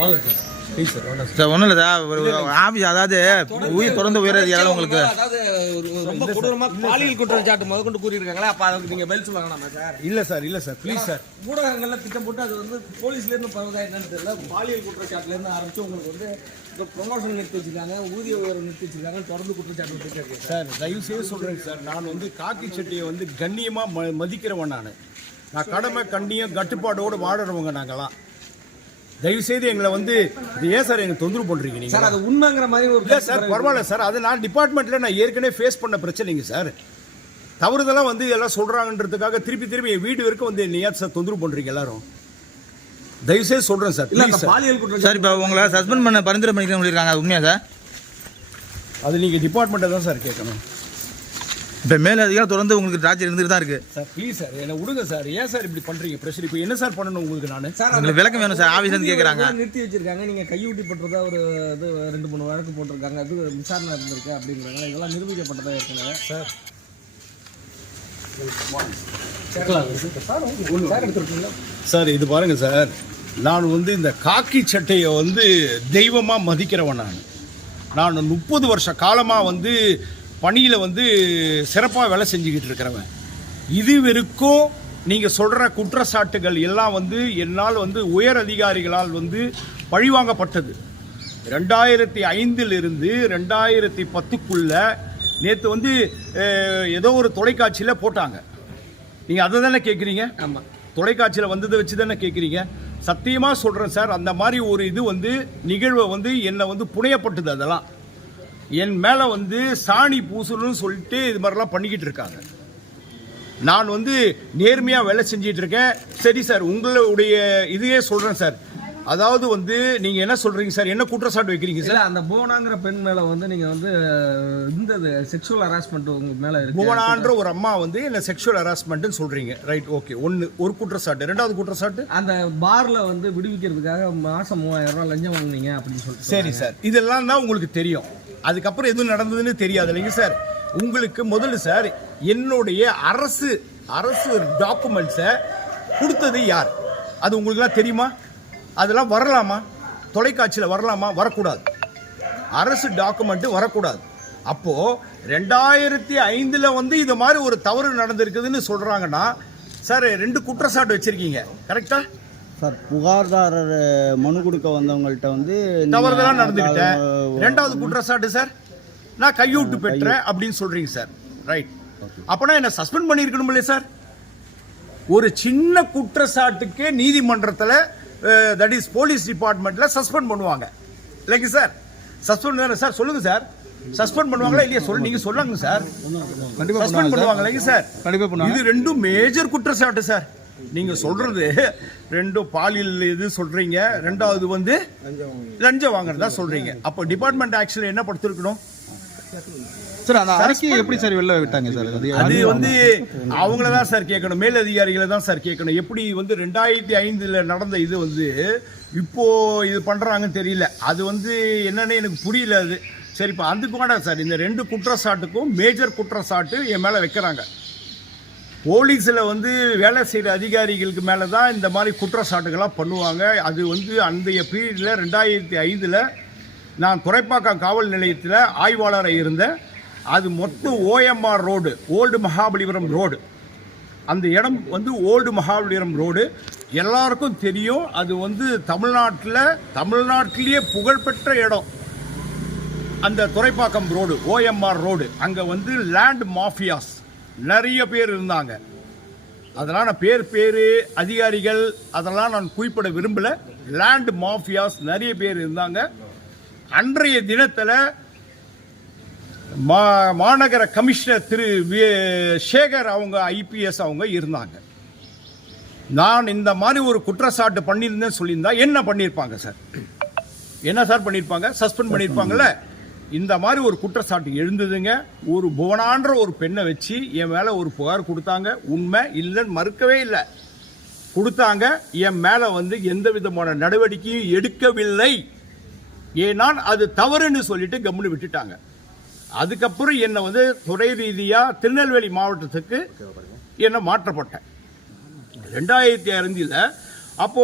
வாங்க sir. Sir ஒன்றும் இல்லை சார், ஒரு ஆஃபீஸ் அதாவது உயிர் தொடர்ந்து உயர்றது யாரும் உங்களுக்கு அதாவது ரொம்ப கொடூரமாக பாலியல் குற்றச்சாட்டு முதற்கொண்டு கூறியிருக்காங்களா? அப்போ அதுக்கு நீங்கள் பதில் சொல்லலாமா சார்? இல்லை சார் ப்ளீஸ் சார். ஊடகங்கள்லாம் திட்டம் போட்டு அது வந்து போலீஸ்லேருந்து பரவதா என்னன்னு தெரியல. பாலியல் குற்றச்சாட்டுலேருந்து ஆரம்பித்து உங்களுக்கு வந்து இப்போ ப்ரொமோஷன் நிறுத்தி வச்சுருக்காங்க, ஊதிய உயர்வு நிறுத்தி வச்சுருக்காங்க, தொடர்ந்து குற்றச்சாட்டு வச்சுருக்காங்க சார். தயவு செய்து சொல்கிறேங்க சார், நான் வந்து காக்கி சட்டையை வந்து கண்ணியமாக மதிக்கிறவன். நான் கடமை கண்ணியம் கட்டுப்பாடோடு வாடுறவங்க நாங்களாம். தயவுசெய்து எங்களை வந்து இது ஏன் சார் எங்களுக்கு தொந்தரவு பண்ணுறீங்க நீங்கள்? சார் அது உண்மைங்கிற மாதிரி ஒரு இல்லை சார், பரவாயில்ல சார். அது நான் டிபார்ட்மெண்ட்டில் நான் ஏற்கனவே ஃபேஸ் பண்ண பிரச்சனைங்க சார். தவறுதெல்லாம் வந்து எல்லாம் சொல்கிறாங்கன்றதுக்காக திருப்பி என் வீடு வரைக்கும் வந்து நீ சார் தொந்தரவு பண்ணுறீங்க எல்லாரும். தயவுசெய்து சொல்கிறேன் சார். இல்லை பாலியல் குற்றம் சார் இப்போ உங்களை சஸ்பெண்ட் பண்ண பரிந்துரை பண்ணிக்கிறேன்னு சொல்லியிருக்காங்க, அது உண்மையா சார்? அது நீங்கள் டிபார்ட்மெண்ட்டை தான் சார் கேட்கணும். இப்போ மேல் அதிகாரம் தொடர்ந்து உங்களுக்கு டார்ச்சர் இருந்துட்டு தான் இருக்குது சார். ப்ளீஸ் சார் என்னை விடுங்க சார். ஏன் சார் இப்படி பண்ணுறீங்க ப்ரெஷர்? இப்போ என்ன சார் பண்ணணும் உங்களுக்கு? நான் சார் உங்களுக்கு விளக்கம் வேணும் சார். ஆஃபீஸ்லேருந்து கேட்குறாங்க, நிறுத்தி வச்சிருக்காங்க. நீங்கள் கையூட்டி பட்டுறதா ஒரு இது 2-3 வழக்கு போட்டிருக்காங்க, அது விசாரணை இருந்திருக்கு அப்படிங்கிறாங்க. இதெல்லாம் நிரூபிக்கப்பட்டதாக இருக்குங்க சார். சார் இது பாருங்க சார், நான் வந்து இந்த காக்கி சட்டையை வந்து தெய்வமாக மதிக்கிறவன். நான் 30 வருஷ காலமாக வந்து பணியில் வந்து சிறப்பாக வேலை செஞ்சுக்கிட்டு இருக்கிறவன். இது வரைக்கும் நீங்கள் சொல்கிற குற்றச்சாட்டுகள் எல்லாம் வந்து என்னால் வந்து உயர் அதிகாரிகளால் வந்து பழிவாங்கப்பட்டது. 2005 2010 நேற்று வந்து ஏதோ ஒரு தொலைக்காட்சியில் போட்டாங்க. நீங்கள் அதை தானே கேட்குறீங்க? ஆமாம், தொலைக்காட்சியில் வந்ததை வச்சு தானே கேட்குறீங்க. சத்தியமாக சொல்கிறேன் சார், அந்த மாதிரி ஒரு இது வந்து நிகழ்வை வந்து என்னை வந்து புனையப்பட்டது. அதெல்லாம் என் மேலே வந்து சாணி பூசணும்னு சொல்லிட்டு இது மாதிரிலாம் பண்ணிக்கிட்டு இருக்காங்க. நான் வந்து நேர்மையாக வேலை செஞ்சிட்டு இருக்கேன். சரி சார், உங்களுடைய இதையே சொல்கிறேன் சார். அதாவது வந்து நீங்கள் என்ன சொல்கிறீங்க சார்? என்ன குற்றச்சாட்டு வைக்கிறீங்க சார்? அந்த புவனாங்கிற பெண் மேலே வந்து நீங்கள் வந்து இந்த செக்ஷுவல் ஹராஸ்மெண்ட் உங்கள் மேலே இருக்கு. புவனான்ற ஒரு அம்மா வந்து என்ன செக்ஷுவல் ஹராஸ்மெண்ட்னு சொல்கிறீங்க, ரைட்? ஓகே, ஒரு குற்றச்சாட்டு. ரெண்டாவது குற்றச்சாட்டு, அந்த பாரில் வந்து விடுவிக்கிறதுக்காக மாதம் 3000 ரூபா லஞ்சம் வாங்குனீங்க அப்படின்னு சொல்லிட்டு. சரி சார், இதெல்லாம் தான் உங்களுக்கு தெரியும். அதுக்கப்புறம் எதுவும் நடந்ததுன்னு தெரியாது இல்லைங்க சார்? உங்களுக்கு முதல்ல சார் என்னுடைய அரசு டாக்குமெண்ட்ஸை கொடுத்தது யார்? அது உங்களுக்குலாம் தெரியுமா? அதெல்லாம் வரலாமா? தொலைக்காட்சியில் வரலாமா? வரக்கூடாது. அரசு டாக்குமெண்ட்டு வரக்கூடாது. அப்போது 2005 வந்து இது மாதிரி ஒரு தவறு நடந்திருக்குதுன்னு சொல்கிறாங்கன்னா சார் 2 குற்றச்சாட்டு வச்சுருக்கீங்க, கரெக்டா சார்? புகார்தாரர் மனு கொடுக்க வந்தவங்கள்ட்ட வந்து தவறுதெல்லாம் நடந்துக்கிட்டேன். 2வது குற்றச்சாட்டு சார், நான் கையூட்டு பெற்றேன் அப்படின்னு சொல்றீங்க சார், ரைட்? அப்பனா என்ன சஸ்பெண்ட் பண்ணியிருக்கணும் இல்லையா சார்? ஒரு சின்ன குற்றச்சாட்டுக்கே நீதிமன்றத்தில் தட் இஸ் போலீஸ் டிபார்ட்மெண்ட்ல சஸ்பெண்ட் பண்ணுவாங்க இல்லைங்க சார்? சஸ்பெண்ட் தானே சார்? சொல்லுங்க சார், சஸ்பெண்ட் பண்ணுவாங்களா இல்லையா? நீங்க சொல்லுங்க சார். கண்டிப்பா சஸ்பெண்ட் பண்ணுவாங்க இல்லைங்க சார்? கண்டிப்பா. இது 2 மேஜர் குற்றச்சாட்டு சார். நீங்க சொல்றது 2 பாலியல் இது சொல்றீங்க, 2வது வந்து லஞ்சம் வாங்குறதா சொல்றீங்க. அப்போ டிபார்ட்மெண்ட் ஆக்சுவலி என்ன படுத்திருக்கணும் சார்? அந்த அறிக்கையை எப்படி சார் வெளில விட்டாங்க சார்? அது வந்து அவங்கள தான் சார் கேட்கணும், மேல் அதிகாரிகளை தான் சார் கேட்கணும். எப்படி வந்து 2005 நடந்த இது வந்து இப்போ இது பண்றாங்கன்னு தெரியல. அது வந்து என்னன்னு எனக்கு புரியல. அது சரி, இப்போ அதுக்கு வேண்டாம் சார். இந்த 2 குற்றச்சாட்டுக்கும் மேஜர் குற்றச்சாட்டு என் மேலே வைக்கிறாங்க. போலீஸில் வந்து வேலை செய்கிற அதிகாரிகளுக்கு மேலே தான் இந்த மாதிரி குற்றச்சாட்டுகள்லாம் பண்ணுவாங்க. அது வந்து அந்தைய பீரியடில் 2005 நான் துறைப்பாக்கம் காவல் நிலையத்தில் ஆய்வாளராக இருந்தேன். அது மொத்தம் OMR road, old Mahabalipuram road. அந்த இடம் வந்து ஓல்டு மகாபலிபுரம் ரோடு எல்லாருக்கும் தெரியும். அது வந்து தமிழ்நாட்டிலேயே புகழ்பெற்ற இடம். அந்த துறைப்பாக்கம் ரோடு, OMR ரோடு, அங்கே வந்து லேண்ட் மாஃபியாஸ் நிறைய பேர் இருந்தாங்க. அதெல்லாம் நான் பேர் அதிகாரிகள் அதெல்லாம் நான் குறிப்பிட விரும்பலை. லேண்ட் மாஃபியாஸ் நிறைய பேர் இருந்தாங்க. அன்றைய தினத்தில் மாநகர கமிஷனர் திரு சேகர் அவங்க IPS அவங்க இருந்தாங்க. நான் இந்த மாதிரி ஒரு குற்றச்சாட்டு பண்ணியிருந்தேன்னு சொல்லியிருந்தா என்ன பண்ணியிருப்பாங்க சார்? என்ன சார் பண்ணியிருப்பாங்க? சஸ்பெண்ட் பண்ணியிருப்பாங்கல்ல? இந்த மாதிரி ஒரு குற்றச்சாட்டு எழுந்ததுங்க. ஒரு புவனான்ற ஒரு பெண்ணை வச்சு என் மேலே ஒரு புகார் கொடுத்தாங்க. உண்மை இல்லைன்னு மறுக்கவே இல்லை, கொடுத்தாங்க. என் மேலே வந்து எந்த விதமான நடவடிக்கையும் எடுக்கவில்லை. ஏனால் அது தவறுன்னு சொல்லிட்டு கம்முன்னு விட்டுட்டாங்க. அதுக்கப்புறம் என்னை வந்து துறை ரீதியாக திருநெல்வேலி மாவட்டத்துக்கு என்னை மாற்றப்பட்டேன். 2005 அப்போ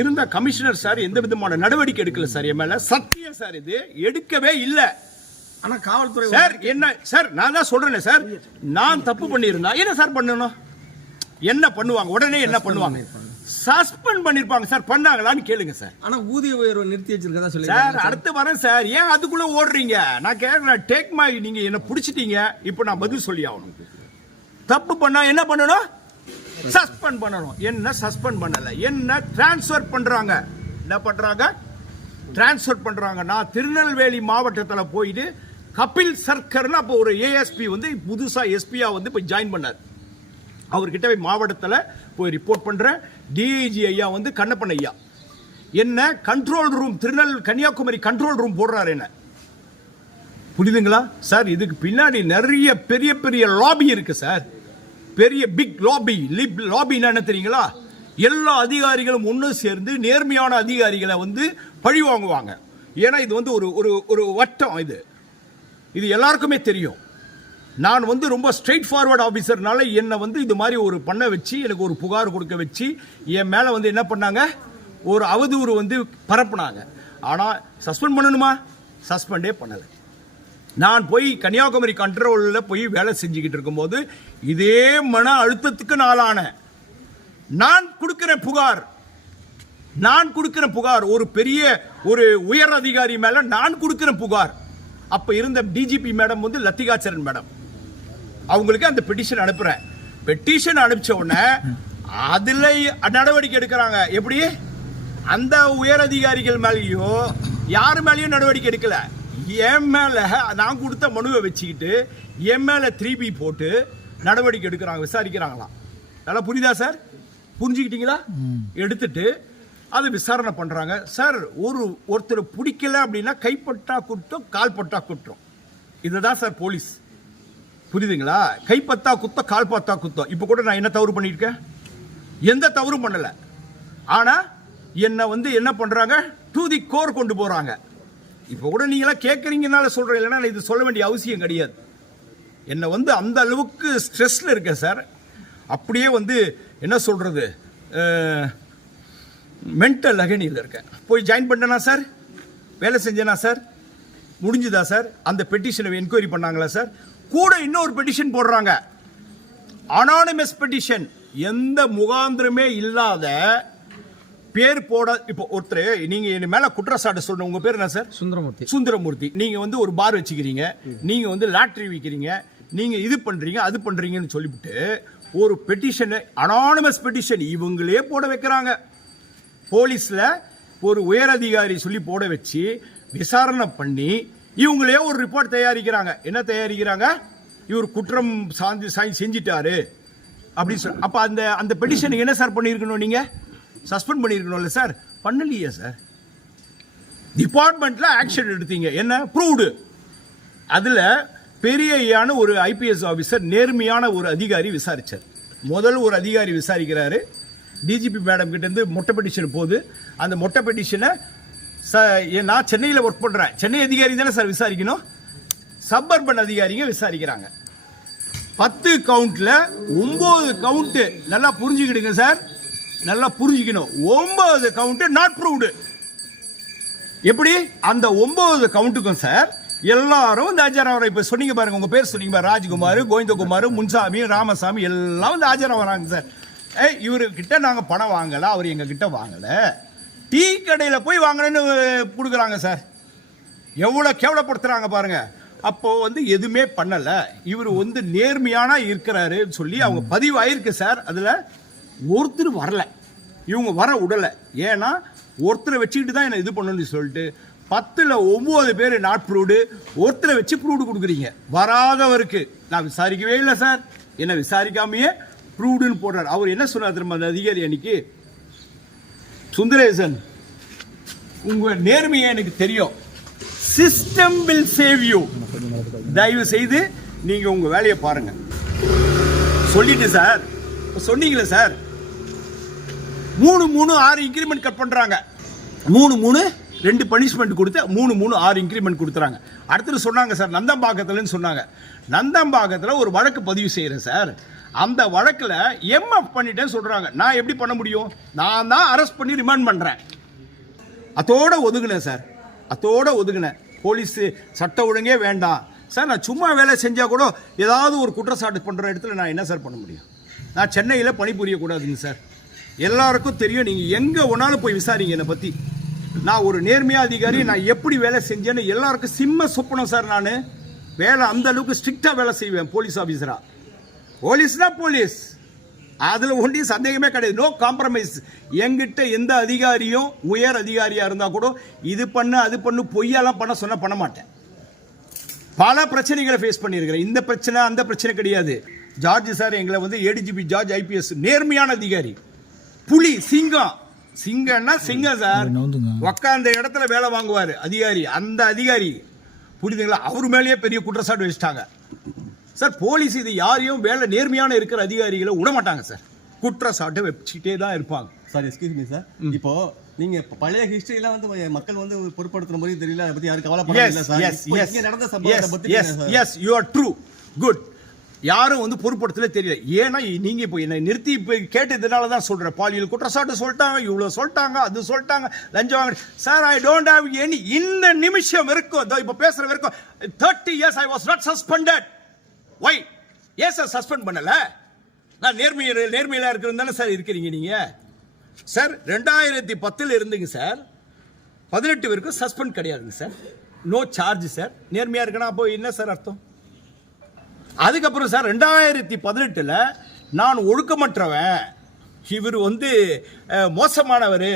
இருந்த கமிஷனர் சார் எந்த விதமான நடவடிக்கை எடுக்கல சார் என் மேல. சத்தியம் சார், இது எடுக்கவே இல்லை. ஆனா காவல்துறை சார் என்ன சார், நான் தான் சொல்றேன் சார், நான் தப்பு பண்ணியிருந்தா என்ன சார் பண்ணணும்? என்ன பண்ணுவாங்க? உடனே என்ன பண்ணுவாங்க? சஸ்பெண்ட் பண்ணிருப்பாங்க சார். பண்ணாங்களான்னு கேளுங்க சார். ஆனா ஊதிய உயர்வை நிறுத்தி வச்சிருக்கதா சொல்லி சார் அடுத்து வரேன் சார். ஏன் அதுக்குள்ள ஓடுறீங்க? நான் கேட்கிறேன், டேக் மை, நீங்க என்ன பிடிச்சிட்டீங்க, இப்போ நான் பதில் சொல்லி ஆகணும். தப்பு பண்ணா என்ன பண்ணணும்? சஸ்பெண்ட் பண்ணணும். என்ன சஸ்பெண்ட் பண்ணல, என்ன டிரான்ஸ்ஃபர் பண்றாங்க. என்ன பண்றாங்க? டிரான்ஸ்ஃபர் பண்றாங்க. நான் திருநெல்வேலி மாவட்டத்தில் போயிட்டு கபில் சர்க்கர்னு அப்போ ஒரு ஏஎஸ்பி வந்து புதுசா எஸ்பியா வந்து போய் ஜாயின் பண்ணார். அவர்கிட்ட போய் மாவட்டத்தில் போய் ரிப்போர்ட் பண்றேன். டிஐஜி ஐயா வந்து கண்ணப்பன் ஐயா என்ன control room Kanyakumari control room போடுறாரு. என்ன புரியுதுங்களா சார்? இதுக்கு பின்னாடி நிறைய பெரிய பெரிய லாபி இருக்கு சார். பெரிய பிக் லாபி. லாபின்னா என்ன தெரியுங்களா? எல்லா அதிகாரிகளும் ஒன்று சேர்ந்து நேர்மையான அதிகாரிகளை வந்து பழி வாங்குவாங்க. ஏன்னா இது வந்து ஒரு வட்டம். இது எல்லாருக்குமே தெரியும். நான் வந்து ரொம்ப ஸ்ட்ரெயிட் ஃபார்வர்ட் ஆஃபீஸர்னால என்னை வந்து இது மாதிரி ஒரு பண்ண வச்சு எனக்கு ஒரு புகார் கொடுக்க வச்சு என் மேலே வந்து என்ன பண்ணாங்க, ஒரு அவதூறு வந்து பரப்புனாங்க. ஆனால் சஸ்பெண்ட் பண்ணணுமா? சஸ்பெண்டே பண்ணலை. நான் போய் கன்னியாகுமரி கண்ட்ரோலில் போய் வேலை செஞ்சுக்கிட்டு இருக்கும்போது இதே மன அழுத்தத்துக்கு நாளான நான் கொடுக்கிற புகார் ஒரு பெரிய ஒரு உயர் அதிகாரி மேல நான் கொடுக்கிற புகார். அப்ப இருந்த டிஜிபி மேடம் வந்து லத்திகாச்சரன் மேடம், அவங்களுக்கு அந்த பெட்டிஷன் அனுப்புறேன். பெட்டிஷன் அனுப்பிச்ச உடனே அதுல நடவடிக்கை எடுக்கிறாங்க. எப்படி? அந்த உயர் அதிகாரிகள் மேலேயோ யாரு மேலேயும் நடவடிக்கை எடுக்கல. என் மேல நான் கொடுத்த மனுவை வச்சுக்கிட்டு என் மேல 3B போட்டு நடவடிக்கை எடுக்கிறாங்க, விசாரிக்கிறாங்களாம். நல்லா புரியுதா சார்? புரிஞ்சுக்கிட்டீங்களா? எடுத்துட்டு அது விசாரணை பண்றாங்க சார். ஒருத்தர் பிடிக்கல அப்படின்னா கைப்பட்டா குற்றம், கால்பட்டா குற்றம். இதுதான் சார் போலீஸ். புரியுதுங்களா? கைப்பத்தா குத்தம், கால்பத்தா குத்தம். இப்ப கூட நான் என்ன தவறு பண்ணிருக்கேன்? எந்த தவறும் பண்ணல. ஆனா என்ன வந்து என்ன பண்றாங்க, டு தி கோர் கொண்டு போறாங்க. இப்ப கூட நீங்க கேட்கறீங்கனால சொல்றேன், இல்லைன்னா இது சொல்ல வேண்டிய அவசியம் கிடையாது. என்ன வந்து அந்த அளவுக்கு ஸ்ட்ரெஸ்ல இருக்க சார். அப்படியே வந்து என்ன சொல்றது, மென்டல் அகனியில் இருக்கேன். போய் ஜாயின் பண்ணனா சார், வேலை செஞ்சேனா சார், முடிஞ்சுதா சார்? அந்த பெட்டிஷனை என்கொயரி பண்ணாங்களா சார்? கூட இன்னொரு பெட்டிஷன் போடுறாங்க, அனானிமஸ் பெட்டிஷன். எந்த முகாந்திரமே இல்லாத பேர் போட. இப்போ ஒருத்தர் நீங்க என் மேல குற்றச்சாட்டு சொல்ற, உங்க பேர் என்ன சார்? சுந்தரமூர்த்தி. நீங்க வந்து ஒரு பார் வச்சுக்கிறீங்க, நீங்க வந்து லாட்டரி விற்கிறீங்க, நீங்க இது பண்றீங்க அது பண்றீங்கன்னு சொல்லிவிட்டு ஒரு பெட்டிஷன், அனானிமஸ் பெட்டிஷன் இவங்களே போட வைக்கிறாங்க. போலீஸ்ல ஒரு உயர் அதிகாரி சொல்லி போட வச்சு விசாரணை பண்ணி இவங்களே ஒரு ரிப்போர்ட் தயாரிக்கிறாங்க. என்ன தயாரிக்கிறாங்க? இவர் குற்றம் செஞ்சிட்டாரு அப்படின்னு சொல்லி. அப்ப அந்த பெட்டிஷன் என்ன சார் பண்ணியிருக்கணும்? நீங்க சஸ்பெண்ட் பண்ணியிருக்கணும்ல சார்? பண்ணலையே சார். டிபார்ட்மெண்ட்ல ஆக்ஷன் எடுத்தீங்க. என்ன ப்ரூவ்டு? அதுல பெரியான ஒரு ஐபிஎஸ் ஆபீசர், நேர்மையான ஒரு அதிகாரி விசாரிச்சார். முதல் ஒரு அதிகாரி விசாரிக்கிறாரு. டிஜிபி மேடம் கிட்ட இருந்து மொட்டை பெட்டிஷன் போகுது. அந்த மொட்டை பெட்டிஷனை நான் சென்னையில் ஒர்க் பண்றேன், சென்னை அதிகாரி தானே சார் விசாரிக்கணும். சப்பர்பன் அதிகாரிங்க விசாரிக்கிறாங்க. 10 கவுண்ட்ல 9 கவுண்ட். நல்லா புரிஞ்சுக்கிடுங்க சார், நல்லா புரிஞ்சுக்கணும். 9 கவுண்ட் நாட் ப்ரூவ்டு. எப்படி? அந்த 9 கவுண்ட்டுக்கும் சார் எல்லாரும் வந்து ஆஜராக. இப்ப சொன்னீங்க பாருங்க, உங்க பேர் சொன்னீங்க பாருங்க, ராஜ்குமார், கோவிந்தகுமார், முன்சாமி, ராமசாமி எல்லாம் வந்து ஆஜராக வராங்க சார். இவர்கிட்ட நாங்க பணம் வாங்கல, அவர் எங்க கிட்ட வாங்கல, டீ கடையில போய் வாங்கணும்னு கொடுக்குறாங்க சார். எவ்வளவு கேவலப்படுத்துறாங்க பாருங்க. அப்போ வந்து எதுவுமே பண்ணல, இவர் வந்து நேர்மையான இருக்கிறாரு சொல்லி அவங்க பதிவாயிருக்கு சார். அதுல ஒருத்தர் வரல, இவங்க வர விடல. ஏன்னா ஒருத்தரை வச்சுக்கிட்டு தான் என்ன இது பண்ணணும்னு சொல்லிட்டு 10ல் 9 பேர் நாட் ப்ரூவ்டு, ஒருத்தரை வச்சு ப்ரூவ்டு கொடுக்குறீங்க. வராதவருக்கு நான் விசாரிக்கவே இல்லை சார், என்ன விசாரிக்காமையே ப்ரூவ்டுன்னு போடுறாரு. அவர் என்ன சொன்னார் தெரியுமா அந்த அதிகாரி அன்னைக்கு? சுந்தரேசன், உங்க நேர்மையை எனக்கு தெரியும், சிஸ்டம் வில் சேவ் யூ, தயவு செய்து நீங்க உங்க வேலையை பாருங்க சொல்லிட்டு சார். சொன்னீங்களே சார், 3-3-6 இன்கிரிமெண்ட் கட் பண்றாங்க. 3-3-2 பனிஷ்மெண்ட் கொடுத்து 3-3-6 இன்கிரிமெண்ட் கொடுத்துறாங்க. அடுத்தது சொன்னாங்க சார் நந்தம்பாக்கத்துலன்னு சொன்னாங்க. நந்தம்பாக்கத்தில் ஒரு வழக்கு பதிவு செய்யறேன் சார். அந்த வழக்கில் எம்எஃப் பண்ணிட்டேன்னு சொல்கிறாங்க. நான் எப்படி பண்ண முடியும்? நான் தான் அரெஸ்ட் பண்ணி ரிமாண்ட் பண்ணுறேன். அதோட ஒதுங்கினேன் சார், அதோட ஒதுங்கினேன். போலீஸு சட்ட ஒழுங்கே வேண்டாம் சார். நான் சும்மா வேலை செஞ்சால் கூட ஏதாவது ஒரு குற்றச்சாட்டு பண்ணுற இடத்துல நான் என்ன சார் பண்ண முடியும்? நான் சென்னையில் பணிபுரியக்கூடாதுங்க சார். எல்லாருக்கும் தெரியும், நீங்கள் எங்கே ஒன்றாலும் போய் விசாரிங்க என்னை பற்றி. நான் ஒரு நேர்மையாக அதிகாரி, நான் எப்படி வேலை செஞ்சேன்னு எல்லாருக்கும் சிம்ம சொப்பனம் சார். நான் வேலை அந்த அளவுக்கு ஸ்ட்ரிக்டாக வேலை செய்வேன் போலீஸ் ஆஃபீஸராக. போலீஸ்னா போலீஸ், அதில் ஒன்றையும் சந்தேகமே கிடையாது. No compromise. எங்கிட்ட எந்த அதிகாரியும் உயர் அதிகாரியாக இருந்தால் கூட இது பண்ணு அது பண்ணு பொய்யெல்லாம் பண்ண மாட்டேன். பல பிரச்சனைகளை ஃபேஸ் பண்ணியிருக்கிறேன். இந்த பிரச்சனை அந்த பிரச்சனை கிடையாது. ஜார்ஜ் சார் எங்களை வந்து ஏடிஜிபி ஜார்ஜ் ஐபிஎஸ் நேர்மையான அதிகாரி, புலி சிங்கம். சிங்கம்னா சிங்கம் சார், உக்காந்த இடத்துல வேலை வாங்குவார் அதிகாரி. அந்த அதிகாரி புரியுதுங்களா? அவர் மேலேயே பெரிய குற்றச்சாட்டு வச்சுட்டாங்க சார். போலீஸ் இது யாரையும் வேலை நேர்மையான இருக்கிற அதிகாரிகளை விட மாட்டாங்க சார். குற்றச்சாட்டை வச்சுக்கிட்டே தான் இருப்பாங்க சார். எக்ஸ்கியூஸ் மீ சார், இப்போ நீங்க பழைய ஹிஸ்டரியில வந்து மக்கள் வந்து பொறுப்படுத்துற மாதிரி தெரியல, அதை பத்தி யாரும் கவலைப்படல சார். இங்க நடந்த சம்பவத்தை பத்தி yes you are true good. யாரும் வந்து பொறுப்படுத்தல தெரியல. ஏன்னா நீங்க இப்போ என்ன நிறுத்தி இப்போ கேட்டதுனால தான் சொல்றேன். பாலியல் குற்றச்சாட்டு சொல்லிட்டாங்க, இவ்வளவு சொல்லிட்டாங்க, அது சொல்லிட்டாங்க, லஞ்சம் வாங்க sir. I don't have any. இந்த நிமிஷம் வரைக்கும் இப்போ பேசுற வரைக்கும் 30 years I was not suspended. Why? ஏன் சார் சஸ்பெண்ட் பண்ணல? நான் நேர்மையில இருக்கிறது தானே சார் இருக்கிறீங்க நீங்க சார். 2010 இருந்துங்க சார், 18 வரைக்கும் சஸ்பெண்ட் கிடையாதுங்க சார். No charge sir. நேர்மையா இருக்கணும். அப்போ என்ன சார் அர்த்தம்? அதுக்கப்புறம் சார் 2018 நான் ஒழுக்கமற்றவன், இவர் வந்து மோசமானவர்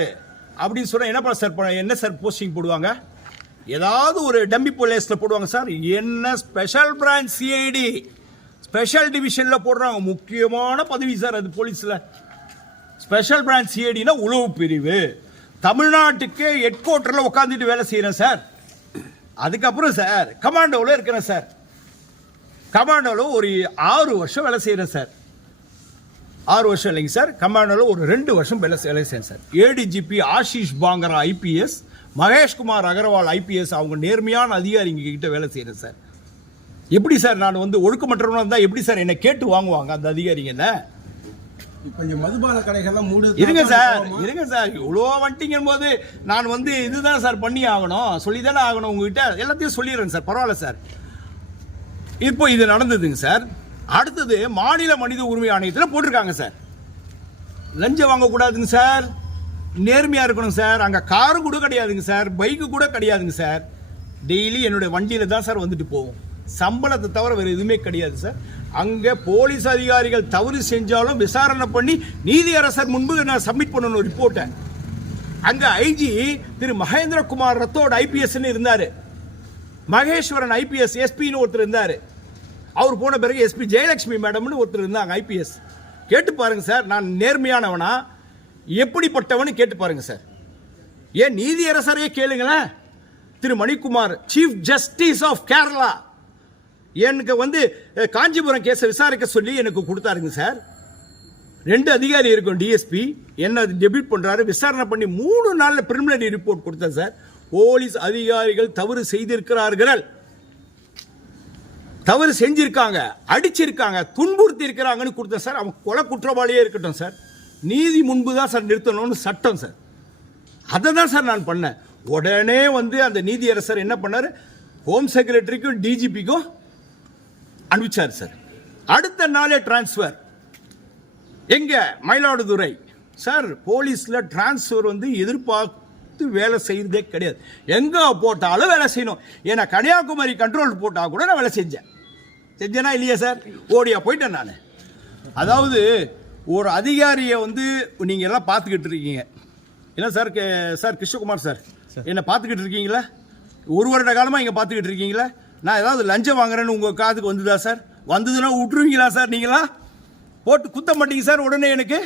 அப்படின்னு சொன்னால் என்ன சார் போஸ்டிங் போடுவாங்க? ஏதாவது ஒரு டம்மி போலீஸில் போடுவாங்க சார். என்ன ஸ்பெஷல் பிரான்ச் சிஐடி ஸ்பெஷல் டிவிஷனில் போடுறாங்க. முக்கியமான பதவி சார் அது போலீஸில். ஸ்பெஷல் பிரான்ச் சிஐடினா உளவு பிரிவு. தமிழ்நாட்டுக்கே ஹெட் குவார்ட்டரில் உட்காந்துட்டு வேலை செய்கிறேன் சார். அதுக்கப்புறம் சார் கமாண்டோவில் இருக்கிறேன் சார். கமாண்டோவில் ஒரு 6 வருஷம் வேலை செய்கிறேன் சார். 6 வருஷம் இல்லைங்க சார், கமாண்டோவில் ஒரு 2 வருஷம் வேலை செய்கிறேன் sir. ADGP Ashish Bangara IPS, Maheshkumar Agarwal IPS, அவங்க நேர்மையான அதிகாரிங்க கிட்ட வேலை செய்கிறேன் சார். எப்படி சார் நான் வந்து ஒழுக்கமற்றவனாக இருந்தால் எப்படி சார் என்னை கேட்டு வாங்குவாங்க அந்த அதிகாரிங்க? கொஞ்சம் மதுபான கடைகள்லாம் இருங்க சார் இவ்வளோ வண்டிங்கும் போது நான் வந்து இதுதான் சார் பண்ணி ஆகணும், சொல்லி தானே ஆகணும் உங்ககிட்ட. எல்லாத்தையும் சொல்லிடுறேன் சார், பரவாயில்ல சார். இப்போ இது நடந்ததுங்க சார். அடுத்தது மாநில மனித உரிமை ஆணையத்தில் போட்டிருக்காங்க சார், லஞ்சம் வாங்கக்கூடாதுங்க சார், நேர்மையாக இருக்கணும் சார். அங்கே காரு கூட கிடையாதுங்க சார், பைக்கு கூட கிடையாதுங்க சார். டெய்லி என்னுடைய வண்டியில் தான் சார் வந்துட்டு போவோம். சம்பளத்தை தவிர வேறு எதுவுமே கிடையாது சார். அங்கே போலீஸ் அதிகாரிகள் தவறு செஞ்சாலும் விசாரணை பண்ணி நீதியரசர் முன்பு நான் சப்மிட் பண்ணணும் ரிப்போர்ட்டை. அங்கே ஐஜி திரு மகேந்திரகுமார் ரத்தோட் ஐபிஎஸ்ன்னு இருந்தார், மகேஸ்வரன் ஐபிஎஸ் எஸ்பின்னு ஒருத்தர் இருந்தார். அவர் போன பிறகு எஸ்பி ஜெயலட்சுமி மேடம்னு ஒருத்தர் இருந்தாங்க ஐபிஎஸ். கேட்டு பாருங்க சார், நான் நேர்மையானவனா எப்படிப்பட்டவனு கேட்டு பாருங்க சார். ஏன் நீதியரசரே கேளுங்களேன். Thiru Manikumar chief justice of Kerala எனக்கு வந்து காஞ்சிபுரம் கேஸை விசாரிக்க சொல்லி எனக்கு கொடுத்தாருங்க சார். 2 அதிகாரி இருக்கும் டிஎஸ்பி, என்ன டெபியூட் பண்றாரு, விசாரணை பண்ணி 3 நாளில் பிரிலிமினரி ரிப்போர்ட் கொடுத்தேன் சார். போலீஸ் அதிகாரிகள் தவறு செய்திருக்கிறார்கள், தவறு செஞ்சிருக்காங்க, அடிச்சிருக்காங்க, துன்புறுத்தி இருக்கிறாங்கன்னு கொடுத்தேன் சார். அவன் கொலை குற்றவாளியே இருக்கட்டும் சார், நீதி முன்பு தான் சார் நிறுத்தணும்னு சட்டம் சார். அதை தான் சார் நான் பண்ணேன். உடனே வந்து அந்த நீதியரசர் என்ன பண்ணார், ஹோம் செக்ரட்டரிக்கும் டிஜிபிக்கும் அனுப்பிச்சார் சார். அடுத்த நாளே டிரான்ஸ்ஃபர். எங்க மயிலாடுதுறை சார். போலீஸ்ல டிரான்ஸ்ஃபர் வந்து எதிர்பார்த்து வேலை செய்யறதே கிடையாது. எங்க போட்டாலும் வேலை செய்யணும். ஏன்னா கன்னியாகுமரி கண்ட்ரோல் போட்டா கூட நான் வேலை செஞ்சேனா இல்லையா சார்? ஓடியா போயிட்டேன் நான். அதாவது ஒரு அதிகாரியை வந்து நீங்க எல்லாம் பார்த்துக்கிட்டு இருக்கீங்க என்ன சார்? சார் கிருஷ்ணகுமார் சார் என்ன பார்த்துக்கிட்டு இருக்கீங்களா? 1 வருட காலமா இங்க பார்த்துக்கிட்டு இருக்கீங்களா? நான் ஏதாவது லஞ்சம் வாங்குறேன்னு உங்க காதுக்கு வந்துதா சார்? வந்ததுன்னா விட்டுருவீங்களா சார்? நீங்களா போட்டு குத்த மாட்டீங்க சார் உடனே எனக்கு?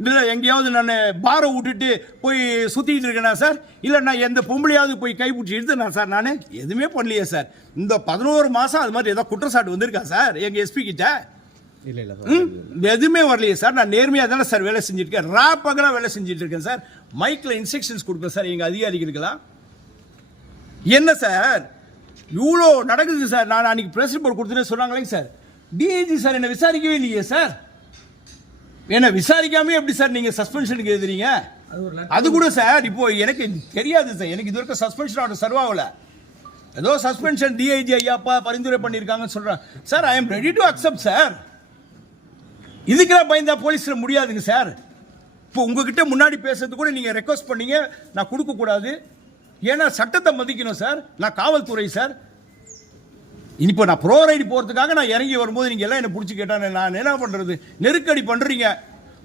இல்லை எங்கேயாவது நான் பாரை விட்டுட்டு போய் சுற்றிட்டு இருக்கேனா சார்? இல்லை நான் எந்த பொம்பளையாவது போய் கைப்பிடிச்சி எடுத்துனா சார்? நான் எதுவுமே பண்ணலையே சார். இந்த 11 மாதம் அது மாதிரி ஏதாவது குற்றச்சாட்டு வந்திருக்கா சார் எங்கள் எஸ்பி கிட்ட? எதுவுமே வரலையே சார். நான் நேர்மையாக தானே சார் வேலை செஞ்சுருக்கேன், ராப்பகலாக வேலை செஞ்சுட்டு இருக்கேன் சார். மைக்கில் இன்ஸ்ட்ரக்ஷன்ஸ் கொடுப்பேன் சார் எங்கள் அதிகாரிகளுக்கெல்லாம். என்ன சார் இவ்வளோ நடக்குது சார்? நான் அன்றைக்கி ப்ரெஸ் ரிப்போர்ட் கொடுத்துட்டு சொன்னாங்களேங்க சார், டிஐஜி சார் என்ன விசாரிக்கவே இல்லையே சார். என்ன விசாரிக்காமே எப்படி சார் நீங்க சஸ்பென்ஷனுக்கு எழுதுறீங்க? அது கூட சார் இப்போ எனக்கு தெரியாது சார், எனக்கு இது வரைக்கும் சஸ்பென்ஷன் ஆர்டர் சர்வ் ஆகல. ஏதோ சஸ்பென்ஷன் டிஐஜி ஐயாப்பா பரிந்துரை பண்ணியிருக்காங்கன்னு சொல்றேன் sir. I am ready to accept sir. இதுக்கெல்லாம் பயந்தா போலீஸ்ல முடியாதுங்க சார். இப்போ உங்ககிட்ட முன்னாடி பேசுறது கூட நீங்க ரெக்வஸ்ட் பண்ணீங்க, நான் கொடுக்க கூடாது, ஏன்னா சட்டத்தை மதிக்கணும் சார். நான் காவல்துறை சார். இப்போ நான் ப்ரோ ரைடு போறதுக்காக நான் இறங்கி வரும்போது நீங்க எல்லாம் என்ன பிடிச்சி கேட்டானே, நான் என்ன பண்றது? நெருக்கடி பண்றீங்க,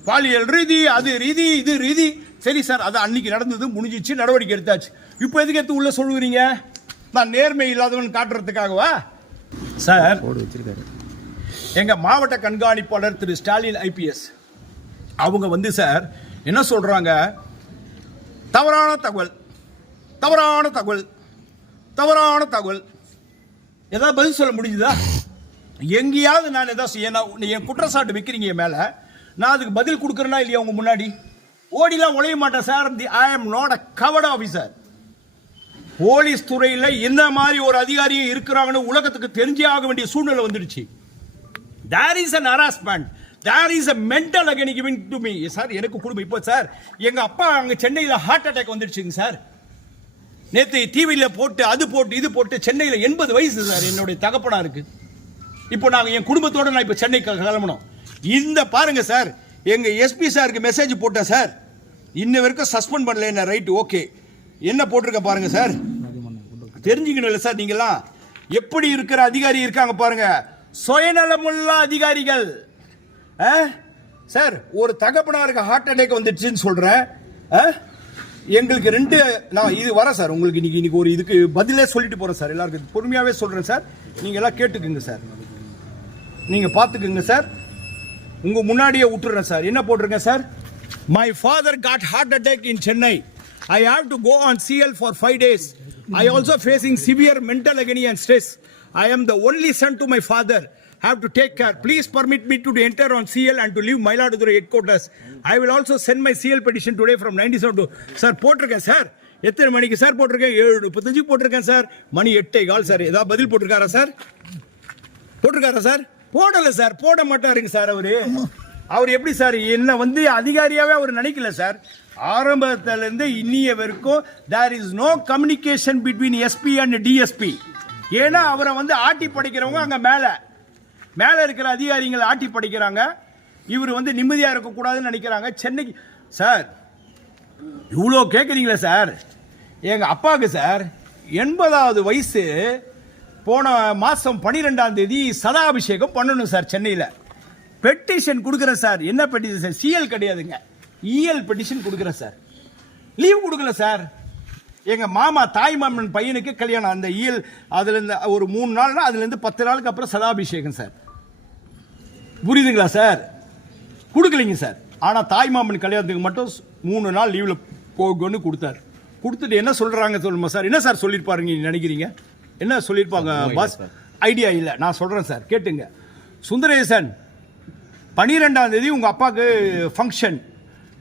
பாலியல் ரீதி, அது ரீதி, இது ரீதி. சரி சார், அது அன்னைக்கு நடந்தது, முடிஞ்சிச்சு, நடவடிக்கை எடுத்தாச்சு. இப்போ எதுக்கு எடுத்து உள்ள சொல்லுவீங்க? நான் நேர்மை இல்லாதவன் காட்டுறதுக்காகவா சார்? எங்க மாவட்ட கண்காணிப்பாளர் திரு ஸ்டாலின் ஐபிஎஸ் அவங்க வந்து சார் என்ன சொல்றாங்க, தவறான தகவல், தவறான தகவல், தவறான தகவல். ஏதாவது பதில் சொல்ல முடிஞ்சுதா? எங்கேயாவது நான் ஏதாவது என் குற்றச்சாட்டு வைக்கிறீங்க என் மேல, நான் அதுக்கு பதில் கொடுக்குறேன்னா இல்லையா? உங்க முன்னாடி ஓடிலாம் உழைய மாட்டேன் sir. I am not a covert officer. Police துறையில் என்ன மாதிரி ஒரு அதிகாரியும் இருக்கிறாங்கன்னு உலகத்துக்கு தெரிஞ்சே ஆக வேண்டிய சூழ்நிலை வந்துடுச்சு. There is an harassment. There is a mental agony given to me. Sir எனக்கு குடும்பம் இப்போ சார் எங்க அப்பா அங்க சென்னையில் ஹார்ட் அட்டாக் வந்துடுச்சுங்க சார். நேற்று டிவியில் போட்டு அது போட்டு இது போட்டு சென்னையில் 80 வயசு சார் என்னுடைய தகப்பனா இருக்கு. இப்போ நாங்கள் என் குடும்பத்தோட நான் இப்போ சென்னைக்கு கிளம்பணும். இந்த பாருங்க சார், எங்க எஸ்பி சாருக்கு மெசேஜ் போட்டேன் சார், இன்ன வரைக்கும் சஸ்பெண்ட் பண்ணல என்ன. ரைட், ஓகே, என்ன போட்டிருக்க பாருங்க சார். தெரிஞ்சுக்கணும் இல்லை சார், நீங்களாம் எப்படி இருக்கிற அதிகாரி இருக்காங்க பாருங்க, சுயநலமுள்ள அதிகாரிகள். சார் ஒரு தகப்பனாருக்கு ஹார்ட் அட்டாக் வந்துடுச்சுன்னு சொல்றேன். எங்களுக்கு 2 நான் இது வரேன் சார். உங்களுக்கு இன்னைக்கு ஒரு இதுக்கு பதிலே சொல்லிட்டு போறேன் சார். எல்லாருக்கும் பொறுமையாவே சொல்றேன் சார், நீங்க எல்லாம் கேட்டுக்குங்க சார், நீங்க பாத்துக்குங்க சார். உங்க முன்னாடியே விட்டுறேன் சார். என்ன போட்டிருக்கேன் sir? My father got heart attack in Chennai. I have to go on CL for 5 days. I also facing severe mental agony and stress. I am the only son to my father. Have to take care. Please permit me to enter on CL and to leave Mayiladuthurai headquarters. I will also send my CL petition today from 97 to. Sir, போட்டிருக்கேன் sir. எத்தனை மணிக்கு sir போட்டிருக்கேன்? 7:35 போட்டிருக்கேன் sir. மணி 8:15 sir. ஏதாவது பதில் போட்டிருக்காரா sir? போட்டிருக்காரா sir? போடல sir. போட மாட்டாருங்க சார். அவர் எப்படி சார் என்ன வந்து அதிகாரியாவே அவர் நினைக்கல சார். ஆரம்பத்திலிருந்து இன்னிய வரைக்கும் there is no communication between SP and DSP. ஏன்னா அவரை வந்து ஆட்டி படைக்கிறவங்க அங்க மேல இருக்கிற அதிகாரிகளை ஆட்டி படைக்கிறாங்க. இவர் வந்து நிம்மதியா இருக்கக்கூடாதுன்னு நினைக்கிறாங்க. சென்னைக்கு சார் இவ்வளோ கேட்குறீங்களே சார். எங்க அப்பாவுக்கு சார் 80வது வயசு. போன மாசம் 12ஆம் தேதி சதாபிஷேகம் பண்ணணும் சார். சென்னையில் பெட்டிஷன் கொடுக்குறேன் சார். என்ன பெட்டிஷன் சார்? சிஎல் கிடையாதுங்க, இஎல் பெட்டிஷன் கொடுக்குறேன் சார். லீவ் கொடுக்கல சார். எங்க மாமா தாய் மாமன் பையனுக்கு கல்யாணம். அந்த இஎல் அதுல இருந்து ஒரு 3 நாள்னா அதுல இருந்து 10 நாளுக்கு அப்புறம் சதாபிஷேகம் சார். புரியுதுங்களா சார்? கொடுக்கலைங்க சார். ஆனா தாய் மாமன் கல்யாணத்துக்கு மட்டும் 3 நாள் லீவ்ல போகணும்னு கொடுத்தாரு. கொடுத்துட்டு என்ன சொல்றாங்க சொல்லுமா சார்? என்ன சார் சொல்லியிருப்பாருங்க நினைக்கிறீங்க? என்ன சொல்லியிருப்பாங்க பாஸ்? ஐடியா இல்லை, நான் சொல்றேன் சார், கேட்டுங்க. சுந்தரேசன் 12ஆம் தேதி உங்க அப்பாவுக்கு ஃபங்க்ஷன்,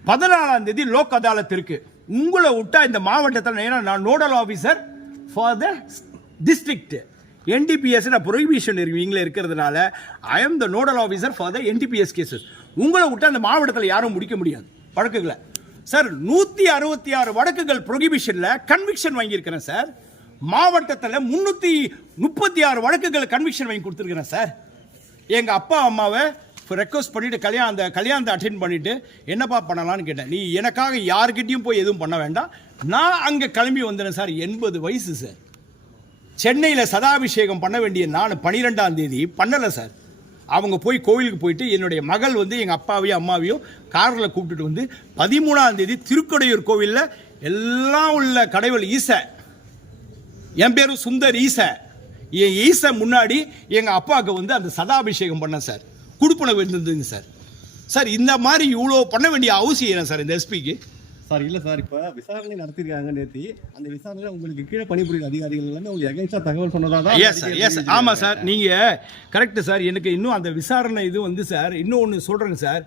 14ஆம் தேதி லோக் அதாலத் இருக்கு. உங்களை விட்டா இந்த மாவட்டத்தில், ஏன்னா நான் nodal officer for the district. NDPS prohibition இங்கே இருக்கிறதுனால I am the nodal officer for the NDPS cases. உங்களை விட்டா இந்த மாவட்டத்தில் யாரும் முடிக்க முடியாது வழக்குகளை சார். 166 வழக்குகள் ப்ரொஹிபிஷன்ல கன்விக்ஷன் வாங்கியிருக்கிறேன் சார். மாவட்டத்தில் 336 வழக்குகள் கன்விக்ஷன் வாங்கி கொடுத்துருக்கிறேன் சார். எங்க அப்பா அம்மாவை ரெக்வஸ்ட் பண்ணிட்டு கல்யாணத்தை அட்டென்ட் பண்ணிட்டு என்னப்பா பண்ணலான்னு கேட்டேன். நீ எனக்காக யாருக்கிட்டையும் போய் எதுவும் பண்ண வேண்டாம், நான் அங்கே கிளம்பி வந்துடுறேன் சார். 80 வயசு சார். சென்னையில் சதாபிஷேகம் பண்ண வேண்டிய நான் 12ஆம் தேதி பண்ணலை சார். அவங்க போய் கோவிலுக்கு போயிட்டு என்னுடைய மகள் வந்து எங்கள் அப்பாவையும் அம்மாவையும் காரில் கூப்பிட்டுட்டு வந்து 13ஆம் தேதி திருக்கொடையூர் கோவிலில் எல்லாம் உள்ள கடவுள் ஈச, என் பேரும் சுந்தர் ஈச, என் ஈச முன்னாடி எங்கள் அப்பாவுக்கு வந்து அந்த சதாபிஷேகம் பண்ணேன் சார். கொடுப்பனவு இருந்ததுங்க சார். சார் இந்த மாதிரி இவ்வளோ பண்ண வேண்டிய அவசியம் என்ன சார் இந்த எஸ்பிக்கு? சார் இல்லை சார், இப்போ விசாரணை நடத்திருக்காங்க நேற்று. அந்த விசாரணையில் உங்களுக்கு கீழே பணிபுரியும் அதிகாரிகள் எல்லாமே உங்களுக்கு எகென்ஸ்டாக தகவல் சொன்னதாக. எஸ் சார், எஸ், ஆமாம் சார், நீங்கள் கரெக்டு சார். எனக்கு இன்னும் அந்த விசாரணை இது வந்து சார், இன்னும் ஒன்று சொல்கிறேங்க சார்,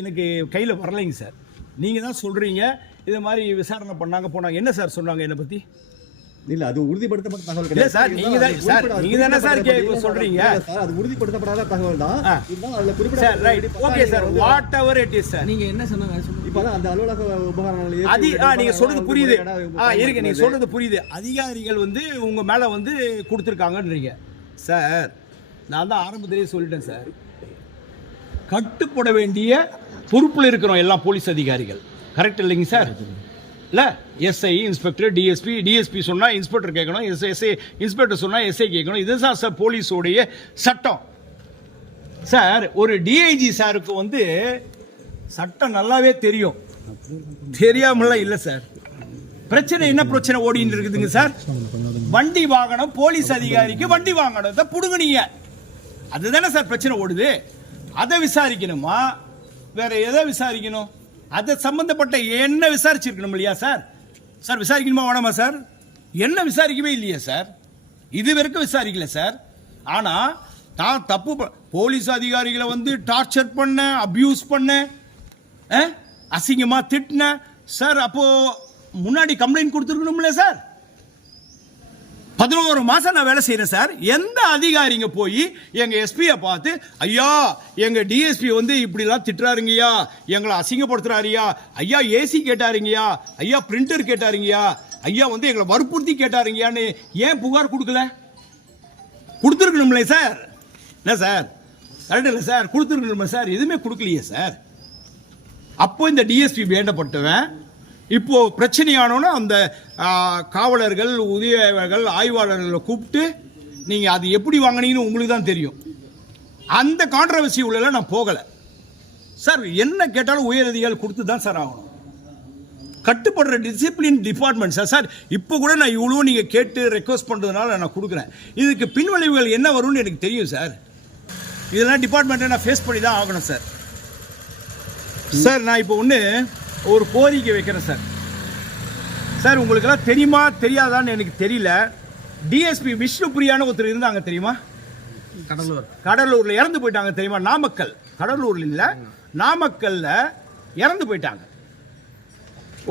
எனக்கு கையில் வரலைங்க சார். நீங்கள் தான் சொல்கிறீங்க இது மாதிரி விசாரணை பண்ணாங்க போனாங்க. என்ன சார் சொன்னாங்க என்னை பற்றி? இல்ல அது உறுதிப்படுத்தப்பட்ட தகவல் இல்ல கிடையாது சார், நீங்க தான் சார், நீங்க தானே சார் சொல்றீங்க. இல்ல சார், அது உறுதிப்படுத்தப்படாத தகவல் தான். இதுதான் அதுல சார் குறிப்பிட்ட right, okay sir, what ever it is sir. நீங்க என்ன சொன்னாங்க சொல்லுங்க. இப்பதான் அந்த அலுவலக உபகரணங்கள் நீங்க சொல்றது புரியுது. இருக்கு, நீங்க சொல்றது புரியுது. அதிகாரிகள் வந்து உங்க மேல வந்து கொடுத்துருக்காங்கன்றீங்க சார். நான் தான் ஆரம்பத்திலேயே சொல்லிட்டேன் சார், கட்டுப்பட வேண்டிய பொறுப்புல இருக்கிறோம் எல்லா போலீஸ் அதிகாரிகள். கரெக்ட் இல்லைங்க சார்? இல்லை, எஸ்ஐ, இன்ஸ்பெக்டர், டிஎஸ்பி சொன்னால் இன்ஸ்பெக்டர் கேட்கணும், எஸ்ஐ இன்ஸ்பெக்டர் சொன்னால் எஸ்ஐ கேட்கணும். இதுதான் சார் போலீஸோடைய சட்டம் சார். ஒரு டிஐஜி சாருக்கு வந்து சட்டம் நல்லாவே தெரியும், தெரியாமலாம் இல்லை சார். பிரச்சனை என்ன பிரச்சனை ஓடின்னு இருக்குதுங்க சார்? வண்டி வாங்கணும், போலீஸ் அதிகாரிக்கு வண்டி வாங்கணும், இதை புடுங்குனீங்க, அதுதானே சார் பிரச்சனை ஓடுது. அதை விசாரிக்கணுமா, வேற எதை விசாரிக்கணும்? அதை சம்பந்தப்பட்ட என்ன விசாரிச்சிருக்கணும் இல்லையா சார்? சார் விசாரிக்கணுமா வேணாமா சார்? என்ன விசாரிக்கவே இல்லையா சார்? இது வரைக்கும் விசாரிக்கல சார். ஆனால் நான் தப்பு போலீஸ் அதிகாரிகளை வந்து டார்ச்சர் பண்ண, அபியூஸ் பண்ண, அசிங்கமாக திட்டின சார். அப்போ முன்னாடி கம்ப்ளைண்ட் கொடுத்துருக்கணும்ல சார்? 11 மாசம் நான் வேலை செய்யறேன் சார். எந்த அதிகாரிங்க போய் எங்க எஸ்பியை பார்த்து, ஐயா எங்க டிஎஸ்பி வந்து இப்படிலாம் திட்டுறாருங்கய்யா, எங்களை அசிங்கப்படுத்துறாருயா, ஐயா ஏசி கேட்டாருங்கய்யா, ஐயா பிரிண்டர் கேட்டாருங்கய்யா, ஐயா வந்து எங்களை வற்புறுத்தி கேட்டாருங்கயான்னு ஏன் புகார் கொடுக்கல? கொடுத்துருக்கணும்ல சார். என்ன சார், கரெக்ட் இல்லை சார்? கொடுத்துருக்கணுமா சார்? எதுவுமே கொடுக்கலையே சார். அப்போ இந்த டிஎஸ்பி வேண்டப்பட்டவன் இப்போ பிரச்சனையானோன்னா அந்த காவலர்கள், உதவியாளர்கள், ஆய்வாளர்களை கூப்பிட்டு நீங்க அது எப்படி வாங்கினீங்கன்னு உங்களுக்கு தான் தெரியும். அந்த கான்ட்ரவர்சி உள்ள நான் போகலை சார். என்ன கேட்டாலும் உயர் அதிகாரிகள் கொடுத்து தான் சார் ஆகணும். கட்டுப்படுற டிசிப்ளின் டிபார்ட்மெண்ட் சார். சார் இப்போ கூட நான் இவ்வளோ நீங்க கேட்டு ரெக்வஸ்ட் பண்றதுனால நான் கொடுக்குறேன். இதுக்கு பின்விளைவுகள் என்ன வரும்னு எனக்கு தெரியும் சார். இதெல்லாம் டிபார்ட்மெண்ட்டை நான் ஃபேஸ் பண்ணி தான் ஆகணும் சார். சார் நான் இப்போ ஒரு கோரிக்கை வைக்கிறேன் சார். சார் உங்களுக்கெல்லாம் தெரியுமா தெரியாதான்னு எனக்கு தெரியல. டிஎஸ்பி விஷ்ணுபிரியான்னு ஒருத்தர் இருந்தாங்க தெரியுமா? கடலூர்ல இறந்து போயிட்டாங்க தெரியுமா? நாமக்கல், கடலூர்ல இல்ல, நாமக்கல்ல இறந்து போயிட்டாங்க.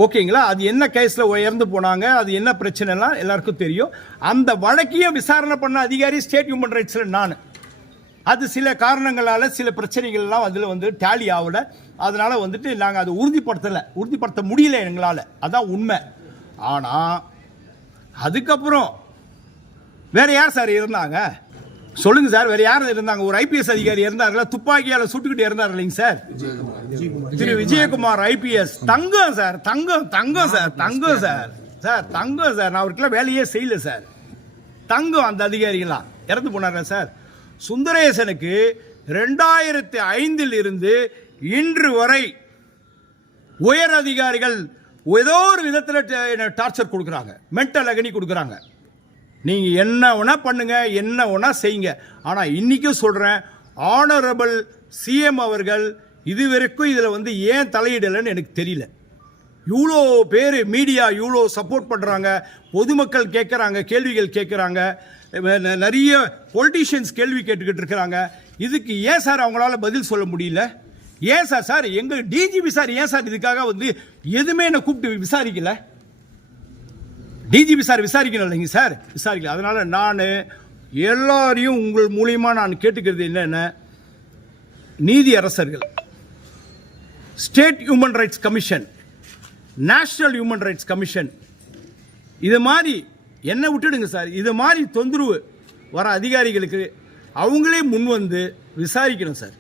ஓகேங்களா? அது என்ன கேஸ்ல இறந்து போனாங்க, அது என்ன பிரச்சனைலாம் எல்லாருக்கும் தெரியும். அந்த வழக்கையும் விசாரணை பண்ண அதிகாரி ஸ்டேட் ஹியூமன் ரைட்ஸ்ல நான். அது சில காரணங்களால சில பிரச்சனைகள்லாம் அதில் வந்து டேலி ஆகல. அதனால வந்துட்டு நாங்கள் அதை உறுதிப்படுத்த முடியல எங்களால். அதான் உண்மை. ஆனால் அதுக்கப்புறம் வேற யார் சார் இருந்தாங்க சொல்லுங்க சார்? வேற யார் இருந்தாங்க? ஒரு ஐபிஎஸ் அதிகாரி இருந்தார்களா? துப்பாக்கியால் சுட்டுக்கிட்டு இருந்தார் இல்லைங்க சார்? திரு விஜயகுமார் ஐபிஎஸ். தங்கம் சார், தங்கம் சார், தங்கம் சார், சார் தங்கம் சார். நான் அவருக்குலாம் வேலையே செய்யல சார். தங்கம் அந்த அதிகாரிகளாம் இறந்து போனாங்க சார். சுந்தரேசனுக்கு 2005 இருந்து இன்று வரை உயர் அதிகாரிகள் ஏதோ ஒரு விதத்தில் டார்ச்சர் கொடுக்குறாங்க, மென்டல் அகனி கொடுக்குறாங்க. நீங்க என்ன வேணா பண்ணுங்க, என்ன வேணா செய்யுங்க. ஆனா இன்னைக்கும் சொல்றேன், ஆனரபிள் சிஎம் அவர்கள் இதுவரைக்கும் இதுல வந்து ஏன் தலையிடலைன்னு எனக்கு தெரியல. இவ்வளோ பேர் மீடியா இவ்வளோ சப்போர்ட் பண்ணுறாங்க, பொதுமக்கள் கேட்குறாங்க, கேள்விகள் கேட்குறாங்க, நிறைய பொலிட்டீஷியன்ஸ் கேள்வி கேட்டுக்கிட்டு இருக்கிறாங்க. இதுக்கு ஏன் சார் அவங்களால பதில் சொல்ல முடியல? ஏன் சார்? சார் எங்கள் டிஜிபி சார் ஏன் சார் இதுக்காக வந்து எதுவுமே என்னை கூப்பிட்டு விசாரிக்கல? டிஜிபி சார் விசாரிக்கணும் இல்லைங்க சார்? விசாரிக்கல. அதனால நான் எல்லாரையும் உங்கள் மூலியமாக நான் கேட்டுக்கிறது என்னென்ன, நீதி அரசர்கள், state human rights commission, national human rights commission, இது மாதிரி என்ன விட்டுடுங்க சார். இது மாதிரி தொந்தரவு வர அதிகாரிகளுக்கு அவங்களே முன் வந்து விசாரிக்கணும் சார்.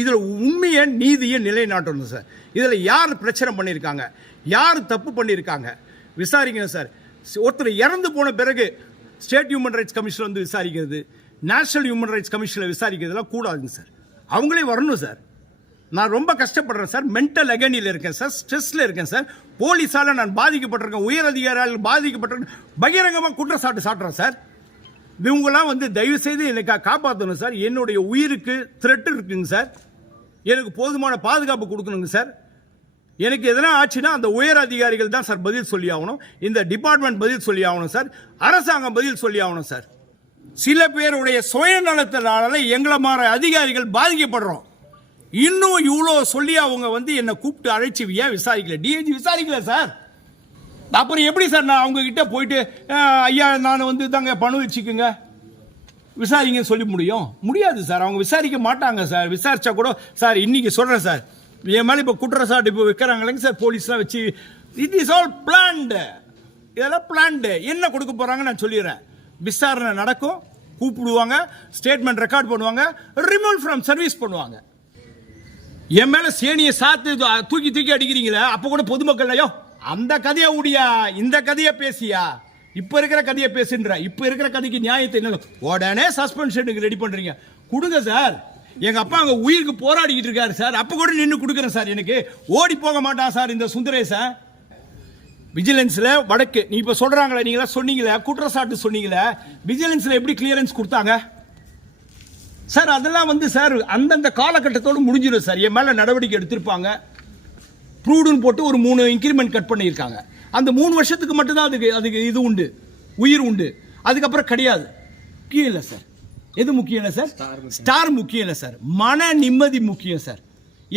இதில் உண்மையை நீதியை நிலைநாட்டணும் சார். இதில் யார் பிரச்சனை பண்ணியிருக்காங்க, யார் தப்பு பண்ணியிருக்காங்க விசாரிக்கணும் சார். ஒருத்தர் இறந்து போன பிறகு ஸ்டேட் ஹியூமன் ரைட்ஸ் கமிஷன் வந்து விசாரிக்கிறது, நேஷனல் ஹியூமன் ரைட்ஸ் கமிஷனில் விசாரிக்கிறதுலாம் கூடாதுங்க சார். அவங்களே வரணும் சார். நான் ரொம்ப கஷ்டப்படுறேன் சார், மென்டல் அகனியில் இருக்கேன் சார், ஸ்ட்ரெஸ்ல இருக்கேன் சார், போலீஸால் நான் பாதிக்கப்பட்டிருக்கேன், உயர் அதிகாரிகள் பாதிக்கப்பட்டிருக்கேன், பகிரங்கமாக குற்றச்சாட்டு சாட்டுறேன் சார். இவங்களாம் வந்து தயவு செய்து எனக்கு காப்பாற்றணும் சார். என்னுடைய உயிருக்கு த்ரெட் இருக்குங்க சார். எனக்கு போதுமான பாதுகாப்பு கொடுக்கணுங்க சார். எனக்கு எதனா ஆச்சுன்னா அந்த உயர் அதிகாரிகள் தான் சார் பதில் சொல்லி ஆகணும். இந்த டிபார்ட்மெண்ட் பதில் சொல்லி ஆகணும் சார். அரசாங்கம் பதில் சொல்லி ஆகணும் சார். சில பேருடைய சுயநலத்தினால எங்களை மாற அதிகாரிகள் பாதிக்கப்படுறோம். இன்னும் இவ்வளோ சொல்லி அவங்க வந்து என்னை கூப்பிட்டு அழைச்சி ஏன் விசாரிக்கல? DIG விசாரிக்கல sir. அப்புறம் எப்படி சார் நான் அவங்க கிட்ட போயிட்டு ஐயா நான் வந்து தாங்க பணம் வச்சுக்குங்க விசாரிங்கன்னு சொல்லி முடியாது சார். அவங்க விசாரிக்க மாட்டாங்க சார். விசாரிச்சா கூட சார் இன்னைக்கு சொல்றேன் சார், என் மேலே இப்போ குற்றச்சாட்டு இப்போ வைக்கிறாங்களேங்க சார் போலீஸ்லாம் வச்சு. It is all planned. இதெல்லாம் பிளான்டு. என்ன கொடுக்க போறாங்க நான் சொல்லிடுறேன். விசாரணை நடக்கும், கூப்பிடுவாங்க, ஸ்டேட்மெண்ட் ரெக்கார்ட் பண்ணுவாங்க, ரிமூவ் ஃப்ரம் சர்வீஸ் பண்ணுவாங்க. என் மேல சேனியை சாத்து தூக்கி தூக்கி அடிக்கிறீங்களே, அப்போ கூட பொதுமக்கள் ஐயோ அந்த கதையை ஊடியா, இந்த கதையை பேசியா, இப்ப இருக்கிற கதையை பேசுன்ற, இப்ப இருக்கிற கதைக்கு நியாயத்தை என்ன உடனே சஸ்பென்ஷனுக்கு ரெடி பண்றீங்க. கொடுங்க சார். எங்க அப்பா அங்க உயிருக்கு போராடிக்கிட்டு இருக்காரு சார். அப்ப கூட நின்று கொடுக்குறேன் சார். எனக்கு ஓடி போக மாட்டான் சார் இந்த சுந்தரேசன். விஜிலன்ஸ்ல வடக்கு நீ இப்ப சொல்றாங்களே, நீங்களா சொன்னீங்களே, குற்றச்சாட்டு சொன்னீங்களே, விஜிலன்ஸ்ல எப்படி கிளியரன்ஸ் கொடுத்தாங்க சார்? அதெல்லாம் வந்து சார் அந்தந்த காலகட்டத்தோடு முடிஞ்சிடும் சார். என் மேல நடவடிக்கை எடுத்திருப்பாங்க. ப்ரூடுன்னு போட்டு ஒரு 3 இன்கிரிமெண்ட் கட் பண்ணியிருக்காங்க. அந்த 3 வருஷத்துக்கு மட்டும்தான் அதுக்கு இது உண்டு, உயிர் உண்டு. அதுக்கப்புறம் கிடையாது. முக்கியம் இல்லை சார். எது முக்கியம் இல்லை சார்? ஸ்டார் முக்கியம் இல்லை சார். மன நிம்மதி முக்கியம் சார்.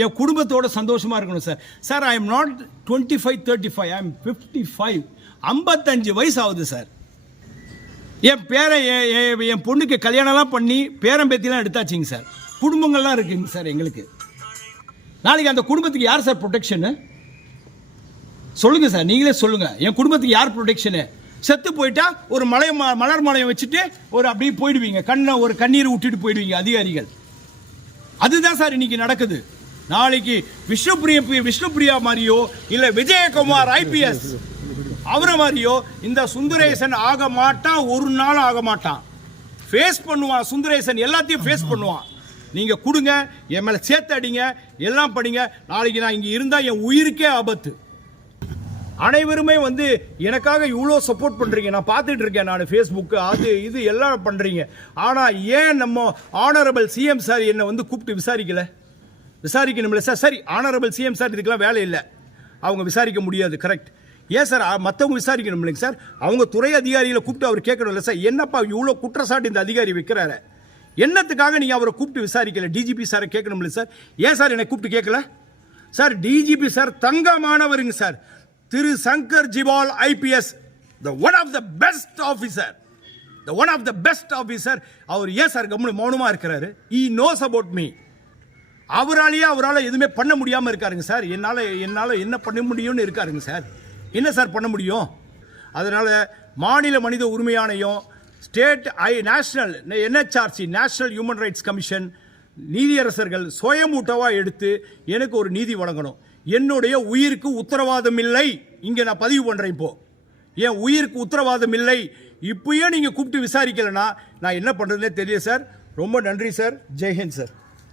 என் குடும்பத்தோட சந்தோஷமா இருக்கணும் sir. Sir I am not 25, 35, I am 55. 55 வயசு ஆகுது சார். என் என் பொண்ணுக்கு கல்யாணம்லாம் பண்ணி பேரம் பேத்திலாம் எடுத்தாச்சுங்க சார். குடும்பங்கள்லாம் இருக்குங்க சார் எங்களுக்கு. நாளைக்கு அந்த குடும்பத்துக்கு யார் சார் ப்ரொடெக்ஷனு சொல்லுங்க சார். நீங்களே சொல்லுங்க. என் குடும்பத்துக்கு யார் ப்ரொடெக்ஷனு? செத்து போயிட்டா ஒரு மலர் மலையம் வச்சுட்டு ஒரு அப்படியே போயிடுவீங்க, ஒரு கண்ணீர் விட்டுட்டு போயிடுவீங்க அதிகாரிகள். அதுதான் சார் இன்னைக்கு நடக்குது. நாளைக்கு விஷ்ணுபிரியா மாதிரியோ இல்ல விஜயகுமார் IPS அவரை மாதிரியோ இந்த சுந்தரேசன் ஆக மாட்டான். ஒரு நாள் ஆக மாட்டான். ஃபேஸ் பண்ணுவான் சுந்தரேசன். எல்லாத்தையும் ஃபேஸ் பண்ணுவான். நீங்க கொடுங்க, என் மேல சேர்த்து அடிங்க, எல்லாம் படிங்க. நாளைக்கு நான் இங்க இருந்தா என் உயிருக்கே ஆபத்து. அனைவருமே வந்து எனக்காக இவ்வளோ சப்போர்ட் பண்றீங்க. நான் பார்த்துட்டு இருக்கேன். நான் ஃபேஸ்புக் அது இது எல்லாம் பண்றீங்க. ஆனா ஏன் நம்ம ஆனரபிள் CM சார் என்னை வந்து கூப்பிட்டு விசாரிக்கணும்ல சார்? சரி, ஆனரபிள் CM சார் இதுக்கெல்லாம் வேலை இல்லை, அவங்க விசாரிக்க முடியாது. கரெக்ட். ஏன் சார் மற்றவங்க விசாரிக்கணும் இல்லைங்க சார்? அவங்க துறை அதிகாரிகளை கூப்பிட்டு அவர் கேட்கணும் இல்லை சார், என்னப்பா இவ்வளோ குற்றச்சாட்டு இந்த அதிகாரி வைக்கிறாரு, என்னத்துக்காக நீங்க அவரை கூப்பிட்டு விசாரிக்கல? DGP சாரை கேட்கணும் இல்லை சார்? ஏன் சார் என்னை கூப்பிட்டு கேட்கல சார்? DGP சார் தங்கமானவருங்க sir. Thiru Shankar Jiwal IPS, the one of the best officer. அவர் ஏன் சார் மௌனமா இருக்கிறாரு? he knows about me. அவரால் எதுவுமே பண்ண முடியாம இருக்காருங்க சார். என்னால என்ன பண்ண முடியும்னு இருக்காருங்க சார். என்ன சார் பண்ண முடியும்? அதனால மாநில மனித உரிமை ஆணையம், state national NHRC national human rights commission, நீதியரசர்கள் சுயமூட்டவா எடுத்து எனக்கு ஒரு நீதி வழங்கணும். என்னுடைய உயிருக்கு உத்தரவாதம் இல்லை. இங்க நான் பதிவு பண்றேன். இப்போ என் உயிருக்கு உத்தரவாதம் இல்லை. இப்பயே நீங்க கூப்பிட்டு விசாரிக்கலன்னா நான் என்ன பண்றதுன்னே தெரியல சார். ரொம்ப நன்றி சார். ஜெய்ஹிந்த் சார்.